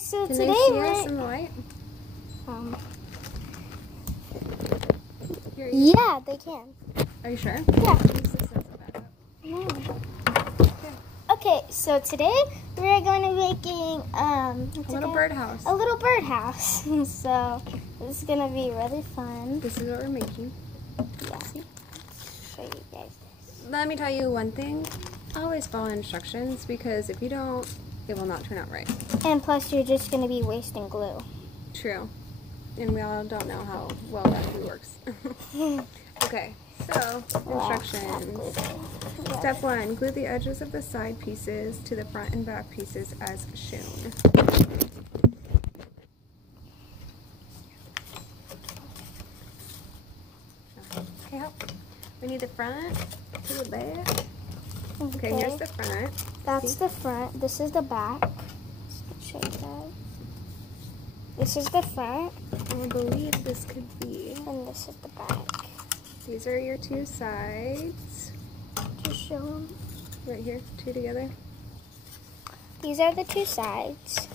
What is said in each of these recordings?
so Can today they see we're us in the light? Here, yeah, they can. Are you sure? Yeah. Use this as a backup. No. Okay, so today we're going to be making A little birdhouse. a little birdhouse. So this is gonna be really fun. This is what we're making. Yeah. Show you guys this. Let me tell you one thing. Always follow instructions, because if you don't, it will not turn out right. And plus, you're just gonna be wasting glue. True. And we all don't know how well that glue works. Okay, so instructions. Step 1, glue the edges of the side pieces to the front and back pieces as shown. Okay, help. We need the front to the back. Okay, here's the front. That's the front. This is the back. Just show you that. This is the front, I believe this could be. and this is the back. These are your two sides. Just show them. Right here, two together. These are the two sides.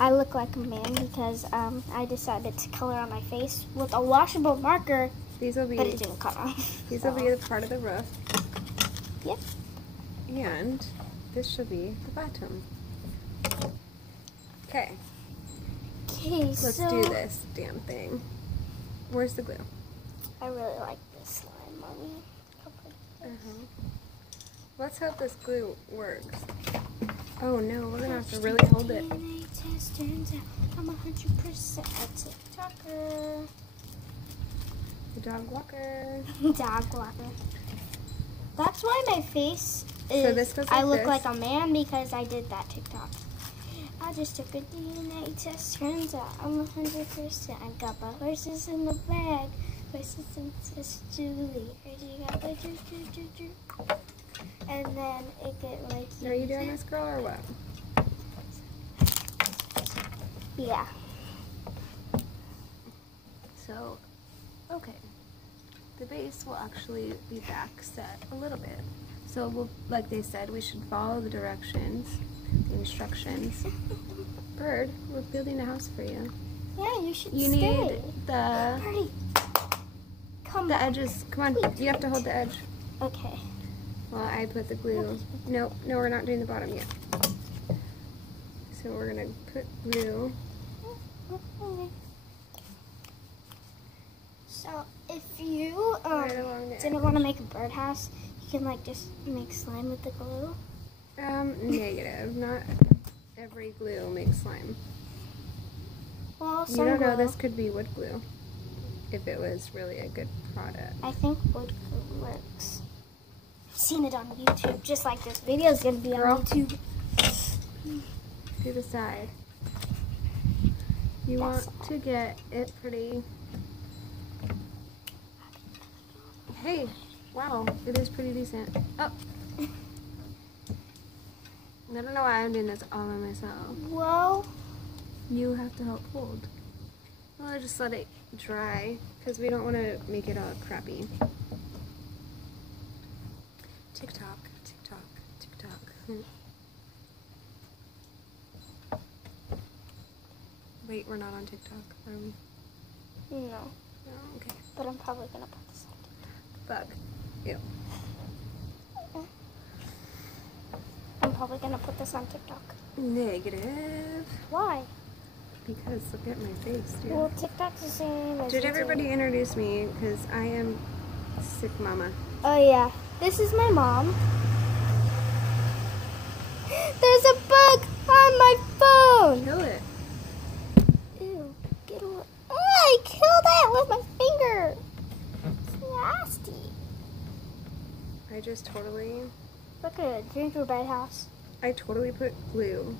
I look like a man because I decided to color on my face with a washable marker, These will be. but it didn't come off. These will be a part of the roof. Yep. And this should be the bottom. Okay, Okay, let's so do this damn thing. Where's the glue? I really like this slime, Mommy. Let's hope this glue works. Oh no, we're gonna have to really hold it. DNA test turns out I'm 100% a TikToker. The dog walker. Dog walker. That's why my face is. So this goes I like look this. like a man because I did that TikTok. I just took a DNA test. Turns out I'm 100%. I got my horses in the bag. Horses and Sis Julie. And then it get like. Are you doing this, girl, or what? Yeah. So, okay. The base will actually be back set a little bit. So, we'll, like they said, we should follow the directions, the instructions. Bird, we're building a house for you. Yeah, you should You stay. need the Birdie. Come the on. edges. Come on, you have to hold the edge. Okay. Well, I put the glue. No, we're not doing the bottom yet. So we're gonna put glue. So if you Right along the didn't want to make a birdhouse, you can like just make slime with the glue. Negative. Not every glue makes slime. Well, You some don't know, glue. this could be wood glue. If it was really a good product. I think wood glue works. I've seen it on YouTube, just like this video is gonna be Girl. on YouTube. To the side. You want to get it pretty. Hey, wow, it is pretty decent. Oh. I don't know why I'm doing this all by myself. Whoa. You have to help hold. Well, I just let it dry because we don't want to make it all crappy. TikTok, TikTok, TikTok. Wait, we're not on TikTok, are we? No, No, okay. but I'm probably gonna put this on. Fuck. Ew. I'm probably gonna put this on TikTok. Negative. Why? Because look at my face, dude. Well, TikTok's the same as Did YouTube. everybody introduce me? Because I am sick mama. Oh yeah, this is my mom. There's a bug on my phone. Kill it. Ew, get away. Oh, I killed it with my finger. It's nasty. I just totally, Look at a gingerbread house. I totally put glue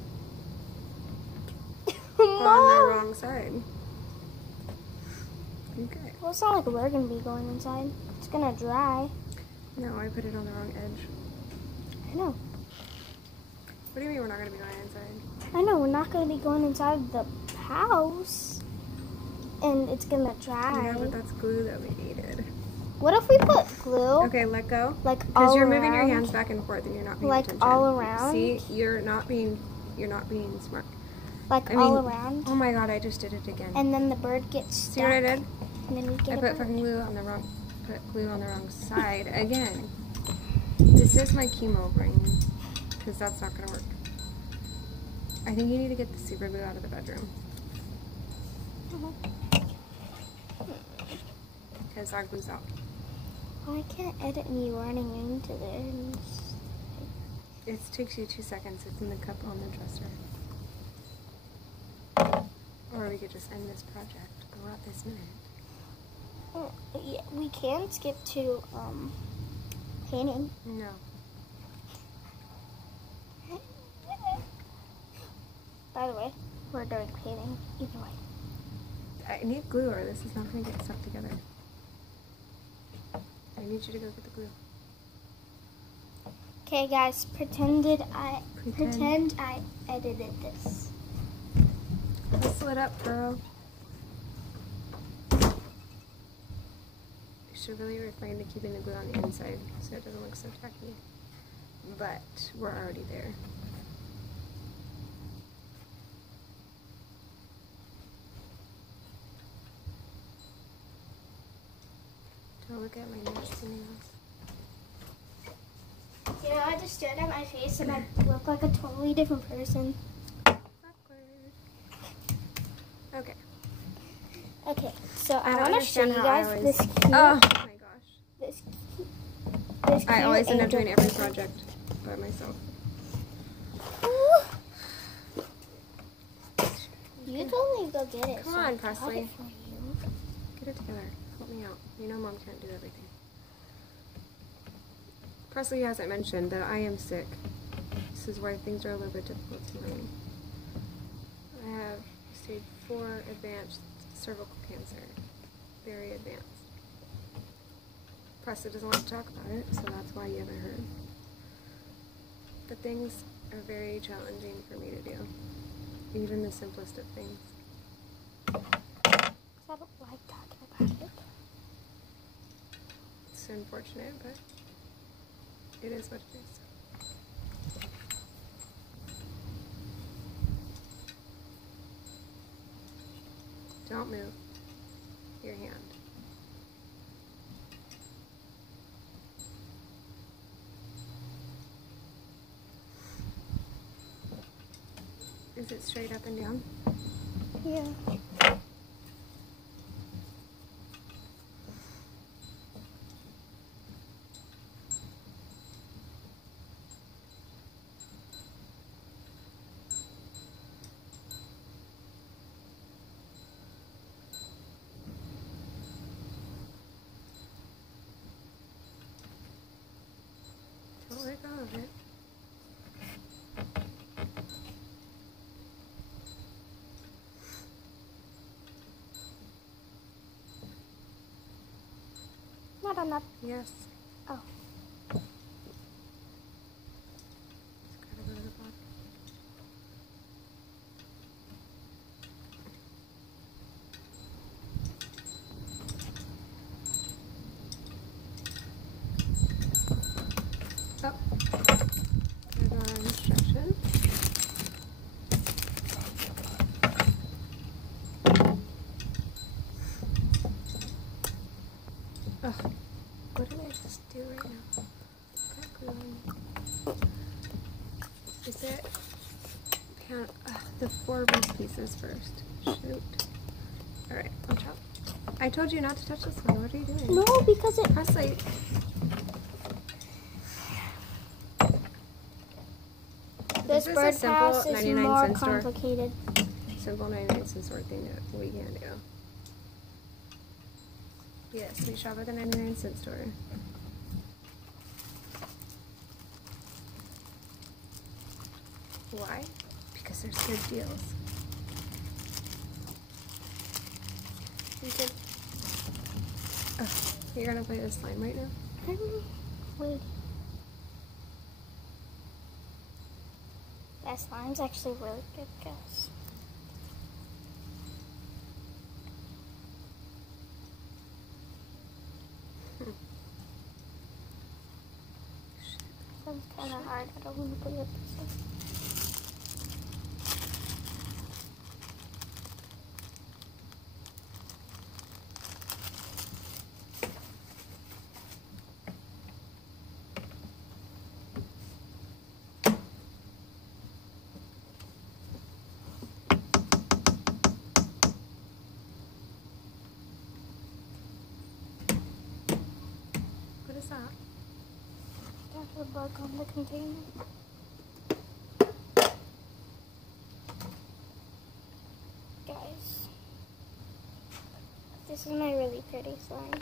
on the Mom. wrong side. Okay. Well, it's not like we're gonna be going inside. It's gonna dry. No, I put it on the wrong edge. I know. What do you mean we're not going to be going inside? I know. We're not gonna be going inside the house, and it's gonna dry. Yeah, but that's glue that we needed. What if we put glue Okay, let go. like Because all you're moving your around? hands back and forth and you're not paying Like attention. all around? See, you're not being smart. like I all mean, around. Oh my god, I just did it again. And then the bird gets stuck. See what I did? And then we get I a put bird. fucking glue on the wrong, side again. This is my chemo brain, because that's not gonna work. I think you need to get the super glue out of the bedroom. Because our glue's out. Well, I can't edit me running into there. And It takes you 2 seconds. It's in the cup on the dresser. Or we could just end this project right this minute. yeah, we can skip to painting. No. By the way, we're doing painting either way. I need glue or this is not going to get stuck together. I need you to go get the glue. Okay, guys, pretend I edited this. Hustle it up, girl. You should really refrain to keeping the glue on the inside so it doesn't look so tacky. But we're already there. Don't look at my nasty nails. You know, I just stared at my face and I look like a totally different person. Awkward. Okay. Okay, so I don't want to show understand you how guys I always- this cute. Oh my gosh. This I cute always end up angel doing every person. project by myself. You told me to go get it. Come so on, I got Presley. it for you. Get it together. Help me out. You know Mom can't do everything. Presley hasn't mentioned that I am sick. This is why things are a little bit difficult tonight. I have stage 4 advanced cervical cancer. Very advanced. Presley doesn't want to talk about it, so that's why you haven't heard. But things are very challenging for me to do. Even the simplest of things. I don't like talking about it. It's unfortunate, but it is what it is. Don't move your hand. Is it straight up and down? Yeah. Don't let go of it. Not on that. Yes. Oh. Just gotta go to the bottom. Oh. There's our instructions. Ugh. What did I just do right now? Got glue on. Is it count the 4 of these pieces first? Shoot. Alright, watch out. I told you not to touch this one. What are you doing? No, because it. Presley. This is a bird simple pass is 99 more cent store. complicated. Simple 99 cent store thing that we can do. Yes, we shop at the 99 cent store. Why? Because there's good deals. Oh, you're gonna play this slime right now? Wait. That slime's actually really good, guys. That's kind of hard. I don't want to put it this way. bug on the container. Guys, this is my really pretty slime.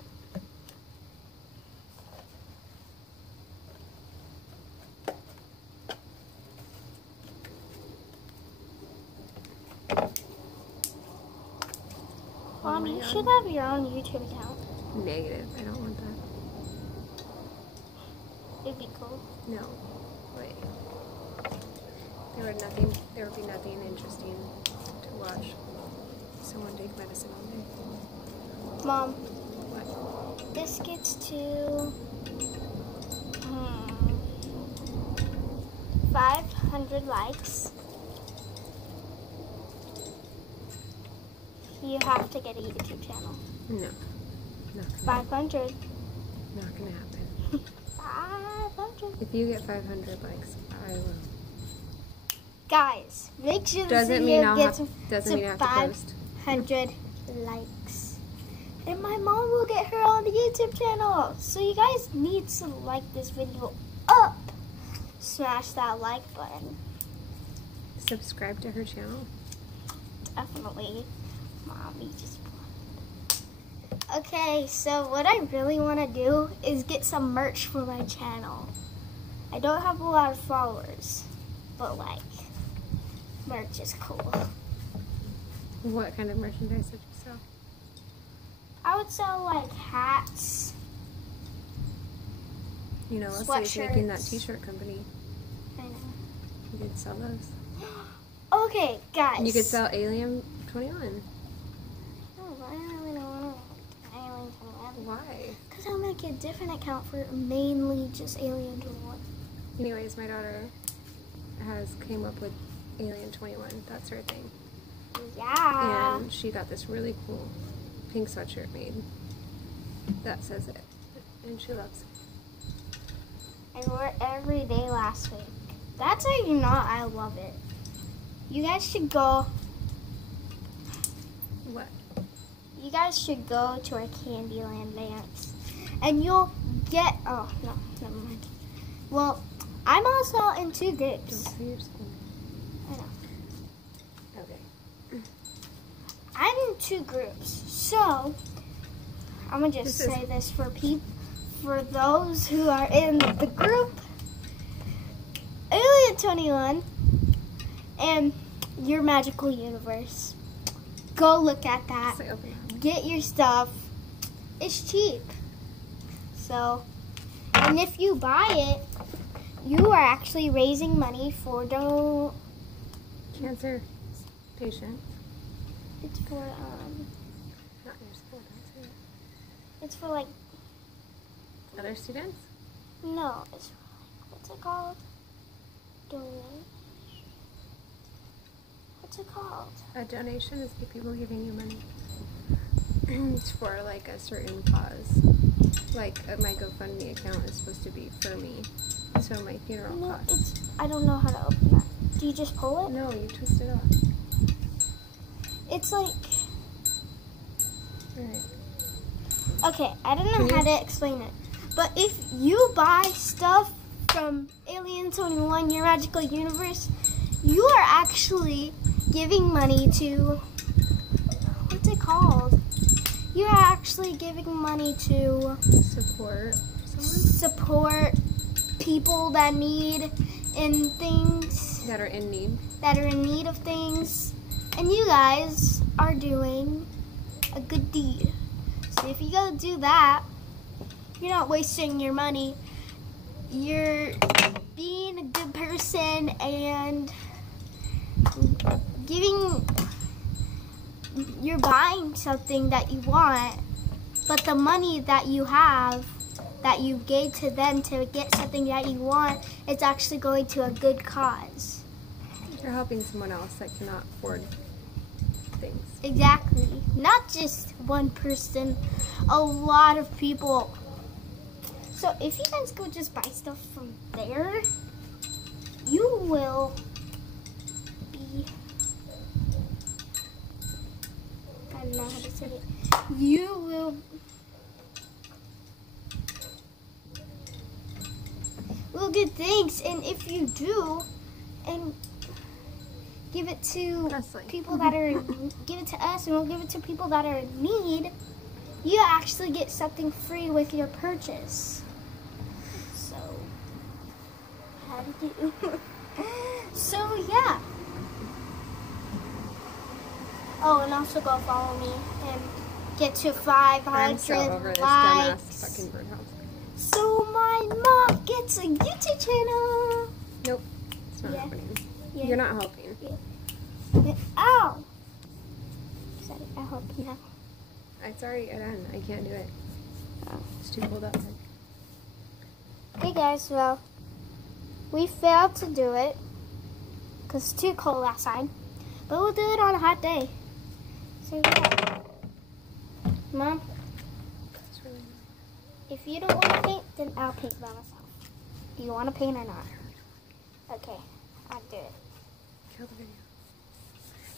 Mom, you should have your own YouTube account. Negative. I don't want that. It'd be cool. No. Wait. There would be nothing interesting to watch. Someone take medicine all day. Mom, What? this gets to 500 likes. You have to get a YouTube channel. No. Not gonna 500. Not gonna happen. 500. If you get 500 likes, I will. Guys, make sure this Doesn't mean video I'll gets doesn't mean I have to post. 500 likes. And my mom will get her on the YouTube channel. So you guys need to like this video up. Smash that like button. Subscribe to her channel. Definitely. Mommy just won. Okay, so what I really want to do is get some merch for my channel. I don't have a lot of followers, but like, merch is cool. What kind of merchandise would you sell? I would sell like hats. You know, Leslie's making that Sweatshirts. t-shirt company. I know. You could sell those. Okay, guys. And you could sell Alien 21. Oh, I really don't want to. Why? Because I'll make a different account for mainly just Alien 21. Anyways, my daughter came up with Alien 21. That's her thing. Yeah. And she got this really cool pink sweatshirt made that says it. And she loves it. I wore it every day last week. That's how you know I love it. You guys should go. What? You guys should go to our Candyland dance, and you'll get. Oh no, never mind. Well, I'm also in 2 groups. Don't say your school. I know. Okay. I'm in 2 groups, so I'm gonna just This is- say this for those who are in the group Alien 21 and Your Magical Universe. Go look at that. Say open up. Get your stuff. It's cheap. So, and if you buy it, you are actually raising money for Cancer patient. it's for Not your school, that's it. it's for like Other students? no, it's for like, what's it called? Donate. What's it called? A donation is people giving you money. It's for like a certain cause. Like my GoFundMe account is supposed to be for me. So my funeral No, costs. I don't know how to open that. Do you just pull it? No, you twist it off. It's like, Alright. okay, I don't know Can how you- to explain it. But if you buy stuff from Alien 21, Your Magical Universe, you are actually giving money to, what's it called? You are actually giving money to Support someone support people that need in things, that are in need. that are in need of things. And you guys are doing a good deed. So if you go do that, you're not wasting your money. You're being a good person and you're buying something that you want, but the money that you have, that you gave to them to get something that you want, it's actually going to a good cause. You're helping someone else that cannot afford things. Exactly. Not just one person, a lot of people. So if you guys go just buy stuff from there, you will be, I don't know how to say it. You will get Thanks, and if you do, and give it to Leslie. people that are, give it to us, and we'll give it to people that are in need, you actually get something free with your purchase. So, how do you? So yeah. Oh, and also go follow me and get to 500 I'm so over this likes. dumbass fucking birdhouse. So my mom gets a YouTube channel. Nope, it's not Yeah. happening. Yeah. You're not helping. Ow! Sorry, I hope now. It's already done. I can't do it. It's too cold outside. Hey guys, well, we failed to do it because it's too cold outside, but we'll do it on a hot day. So yeah. Mom, It's really nice. if you don't want to paint, then I'll paint by myself. Do you want to paint or not? Okay, I'll do it. Kill the video.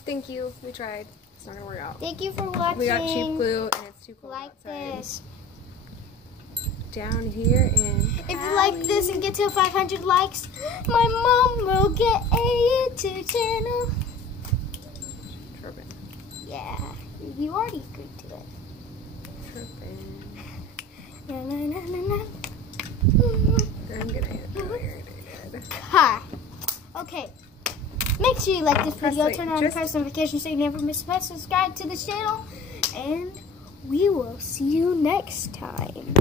Thank you. We tried. It's not gonna work out. Thank you for watching. We got cheap glue and it's too cold Like outside. this. Down here in If you like this and get to 500 likes, my mom will get a YouTube channel. Turpin. Yeah, you already agreed to it. Turpin. Na, na, na, na, na. I'm gonna Ha. Okay. Make sure you like this video, Presley, turn on just- post notifications so you never miss a post, subscribe to the channel, and we will see you next time.